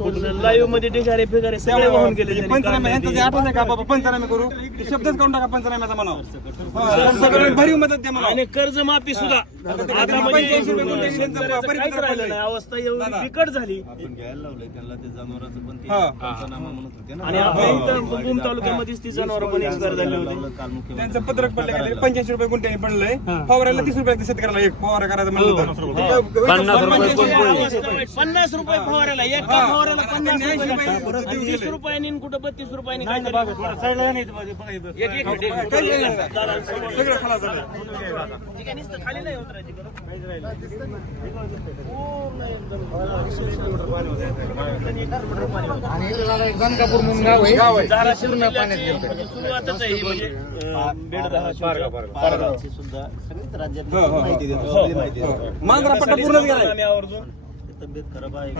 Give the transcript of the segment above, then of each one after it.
लाईव्हमध्ये ढिगारे फिगारे सगळे वाहून गेले त्यांनी. पंचनामे यांचं जे आठवत आहे का बाबा पंचनामे करू? ते शब्दच करून टाका पंचनाम्याचा म्हणावं. सगळं भरीव मदत द्या मला आणि कर्जमाफी सुद्धा. आता म्हणजे पंच्याऐंशी रुपये गुंठे त्यांचं शेतकऱ्याचं परिपत्रक काहीच राहिलं पडलंय. नाही. अवस्था एवढी बिकट झाली. आपण घ्यायला लावलंय त्यांना ते जनावरांचं पण ते हा. पंचनामा म्हणत होते ना. आणि आपल्या इथं भूम तालुक्यामध्येच ती जनावर पण एक्सपायर झाली होती. लावलं काल मुख्यमंत्री त्यांचं पत्रक पडलं का पंच्याऐंशी रुपये गुंठ्याने पडलंय. फवारायला तीस रुपये शेतकऱ्याला एक फवारा करायचं म्हणलं तर. पन्नास रुपये पन्नास रुपये रुपये तीस गेले. रुपयानी आणि कुठं बत्तीस रुपयानी काय. एक एक मिनिट, एक मिनिट. नाही. झालं इकडं. धाराशिव जिल्ह्याची म्हणजे सुरुवातच आहे ही म्हणजे अं, बेड धाराशिवच्या. पारगावची सुद्धा सगळीच राज्यात हो, हो, हो. माहिती देतो सगळी माहिती देतो. मांजरा पट्टा गेलाय. आवर्जून. तब्येत खराब आहे.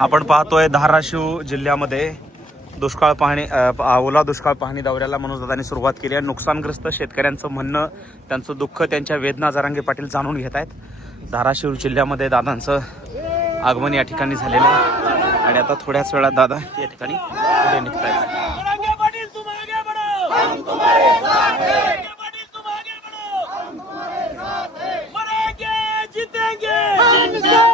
आपण पाहतोय धाराशिव जिल्ह्यामध्ये दुष्काळ पाहणी ओला दुष्काळ पाहणी दौऱ्याला मनोजदादांनी सुरुवात केली आहे. नुकसानग्रस्त शेतकऱ्यांचं म्हणणं त्यांचं दुःख त्यांच्या वेदना जारांगे पाटील जाणून घेत आहेत. धाराशिव जिल्ह्यामध्ये दादांचं आगमन या ठिकाणी झालेलं आहे. आणि आता थोड्याच वेळात दादा या ठिकाणी पुढे निघत आहेत Yeah.